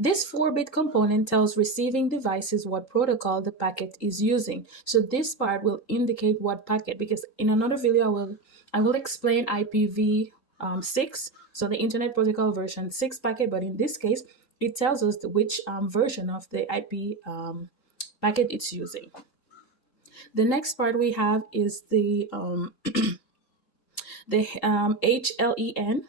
This 4-bit component tells receiving devices what protocol the packet is using. So this part will indicate what packet, because in another video I will explain IPv6, so the Internet Protocol version 6 packet, but in this case it tells us which version of the IP packet it's using. The next part we have is the HLEN.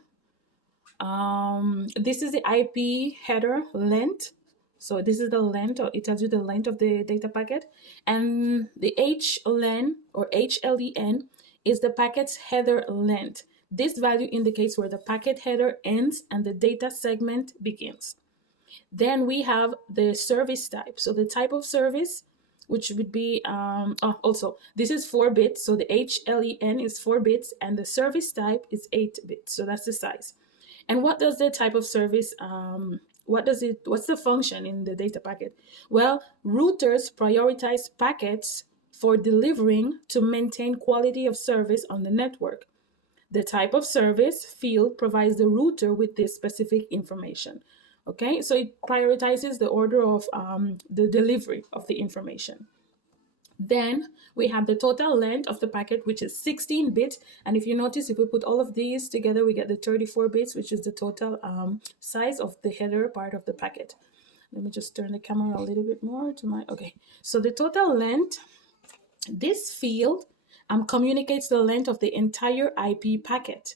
This is the IP header length. So this is the length, or it tells you the length of the data packet. And the HLEN or HLEN is the packet's header length. This value indicates where the packet header ends and the data segment begins. Then we have the service type. So the type of service, which would be, also, this is 4 bits. So the HLEN is 4 bits and the service type is 8 bits. So that's the size. And what does the type of service, what's the function in the data packet? Well, routers prioritize packets for delivering to maintain quality of service on the network. The type of service field provides the router with this specific information. Okay, so it prioritizes the order of the delivery of the information. Then we have the total length of the packet, which is 16 bits. And if you notice, if we put all of these together, we get the 34 bits, which is the total size of the header part of the packet. Let me just turn the camera a little bit more to my, okay. So the total length, this field communicates the length of the entire IP packet,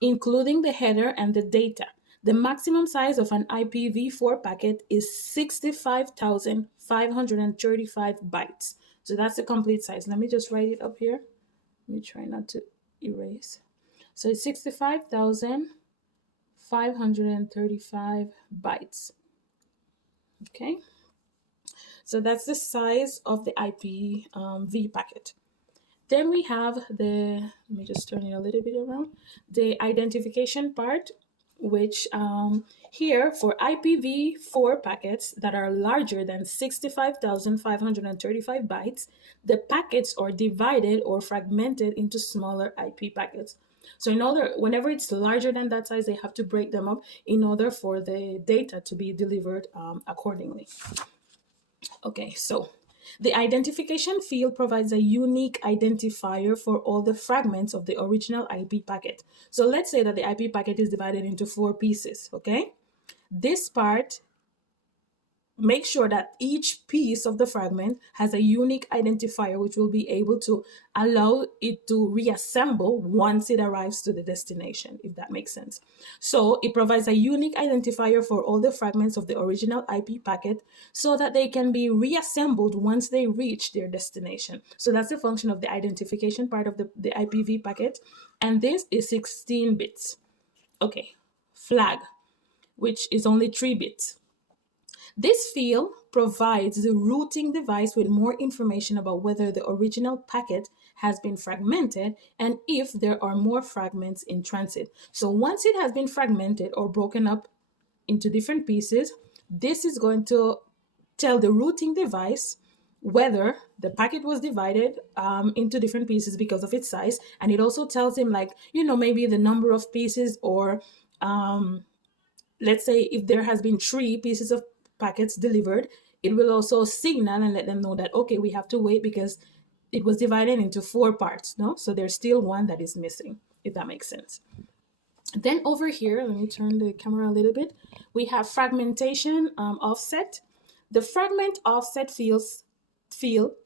including the header and the data. The maximum size of an IPv4 packet is 65,535 bytes. So that's the complete size. Let me just write it up here. Let me try not to erase. So it's 65,535 bytes. Okay. So that's the size of the IPv packet. Then we have let me just turn it a little bit around, the identification part, which here for IPv4 packets that are larger than 65,535 bytes, the packets are divided or fragmented into smaller IP packets. So whenever it's larger than that size, they have to break them up in order for the data to be delivered accordingly. Okay, so the identification field provides a unique identifier for all the fragments of the original IP packet. So let's say that the IP packet is divided into 4 pieces, okay? This part makes sure that each piece of the fragment has a unique identifier, which will be able to allow it to reassemble once it arrives to the destination, if that makes sense. So it provides a unique identifier for all the fragments of the original IP packet so that they can be reassembled once they reach their destination. So that's the function of the identification part of the IPv packet. And this is 16 bits. Okay, flag, which is only 3 bits. This field provides the routing device with more information about whether the original packet has been fragmented and if there are more fragments in transit. So once it has been fragmented or broken up into different pieces, this is going to tell the routing device whether the packet was divided into different pieces because of its size. And it also tells him, like, maybe the number of pieces, or let's say if there has been 3 pieces of packets delivered, it will also signal and let them know that, okay, we have to wait because it was divided into 4 parts, no? So there's still one that is missing, if that makes sense. Then over here, let me turn the camera a little bit. We have fragmentation offset. The fragment offset field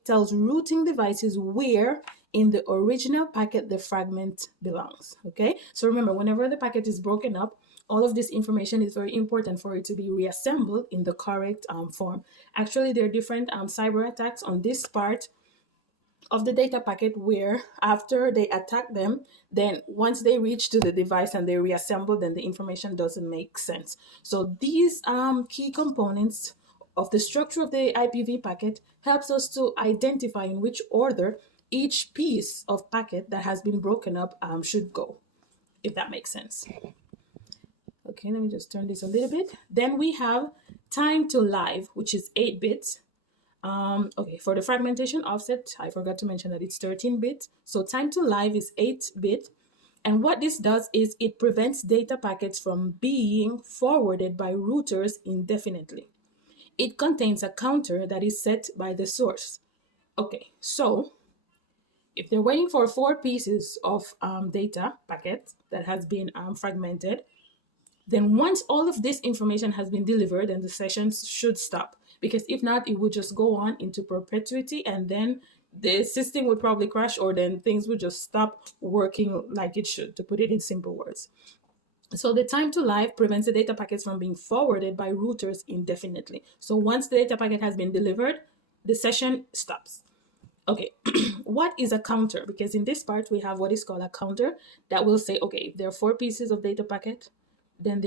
tells routing devices where in the original packet the fragment belongs, okay? So remember, whenever the packet is broken up, all of this information is very important for it to be reassembled in the correct form. Actually, there are different cyber attacks on this part of the data packet where after they attack them, then once they reach to the device and they reassemble, then the information doesn't make sense. So these key components of the structure of the IPv packet helps us to identify in which order each piece of packet that has been broken up should go, if that makes sense. Okay, let me just turn this a little bit. Then we have time to live, which is 8 bits. Okay, for the fragmentation offset, I forgot to mention that it's 13 bits. So time to live is 8 bit. And what this does is it prevents data packets from being forwarded by routers indefinitely. It contains a counter that is set by the source. Okay, so if they're waiting for 4 pieces of data packet that has been fragmented, then once all of this information has been delivered, then the sessions should stop. Because if not, it would just go on into perpetuity, and then the system would probably crash, or then things would just stop working like it should, to put it in simple words. So the time to live prevents the data packets from being forwarded by routers indefinitely. So once the data packet has been delivered, the session stops. Okay, what is a counter? Because in this part, we have what is called a counter that will say, okay, if there are 4 pieces of data packet, then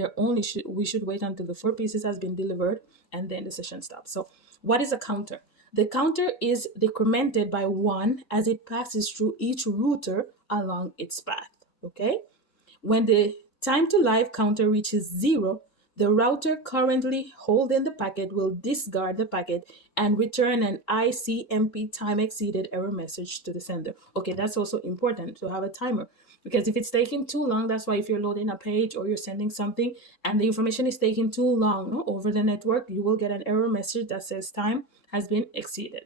we should wait until the 4 pieces has been delivered, and then the session stops. So what is a counter? The counter is decremented by 1 as it passes through each router along its path. Okay, when the time to live counter reaches 0, the router currently holding the packet will discard the packet and return an ICMP time exceeded error message to the sender. Okay, that's also important to have a timer, because if it's taking too long, that's why if you're loading a page or you're sending something and the information is taking too long over the network, you will get an error message that says time has been exceeded.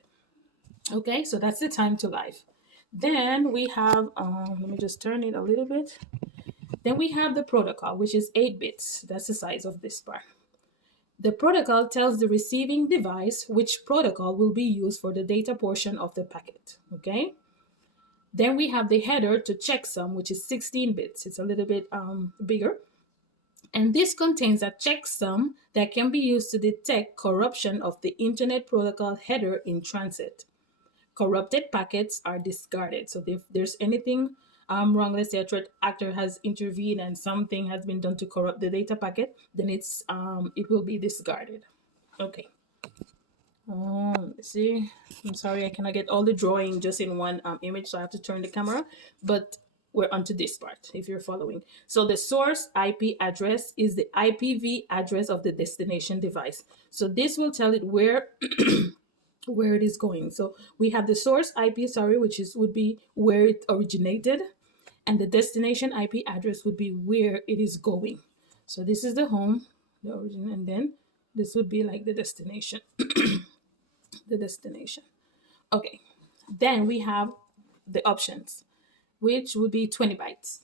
Okay, so that's the time to live. Then we have, let me just turn it a little bit. Then we have the protocol, which is 8 bits. That's the size of this part. The protocol tells the receiving device which protocol will be used for the data portion of the packet. Okay. Then we have the header to checksum, which is 16 bits. It's a little bit bigger. And this contains a checksum that can be used to detect corruption of the Internet Protocol header in transit. Corrupted packets are discarded. So if there's anything wrong, let's say a threat actor has intervened and something has been done to corrupt the data packet, then it will be discarded. Okay. Let's see. I'm sorry, I cannot get all the drawing just in one image, so I have to turn the camera. But we're onto this part, if you're following. So the source IP address is the IPv address of the destination device. So this will tell it where where it is going. So we have the source IP, which would be where it originated, and the destination IP address would be where it is going. So this is the home, the origin, and then this would be like the destination. The destination. Okay. Then we have the options, which would be 20 bytes.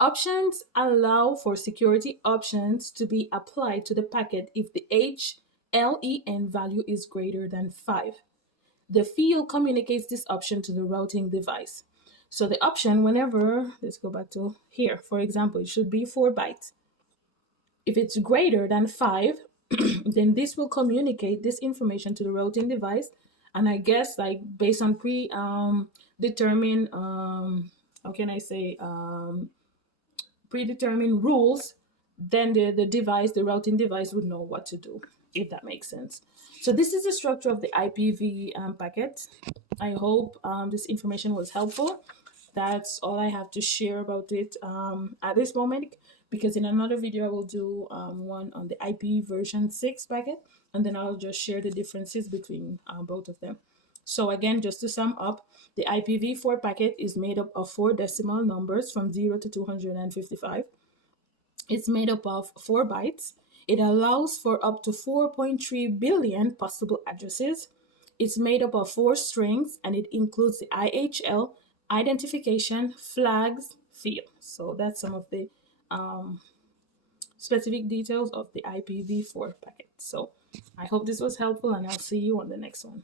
Options allow for security options to be applied to the packet if the HLEN value is greater than 5. The field communicates this option to the routing device. So the option, whenever, let's go back to here, for example, it should be 4 bytes. If it's greater than 5, then this will communicate this information to the routing device. And I guess like based on predetermined, how can I say, predetermined rules, then the routing device would know what to do, if that makes sense. So this is the structure of the IPv packet. I hope this information was helpful. That's all I have to share about it at this moment, because in another video I will do one on the IP version 6 packet, and then I'll just share the differences between both of them. So again, just to sum up, the IPv4 packet is made up of 4 decimal numbers from 0 to 255. It's made up of 4 bytes. It allows for up to 4.3 billion possible addresses. It's made up of 4 strings, and it includes the IHL, identification, flags, field. So that's some of the specific details of the IPv4 packet. So I hope this was helpful, and I'll see you on the next one.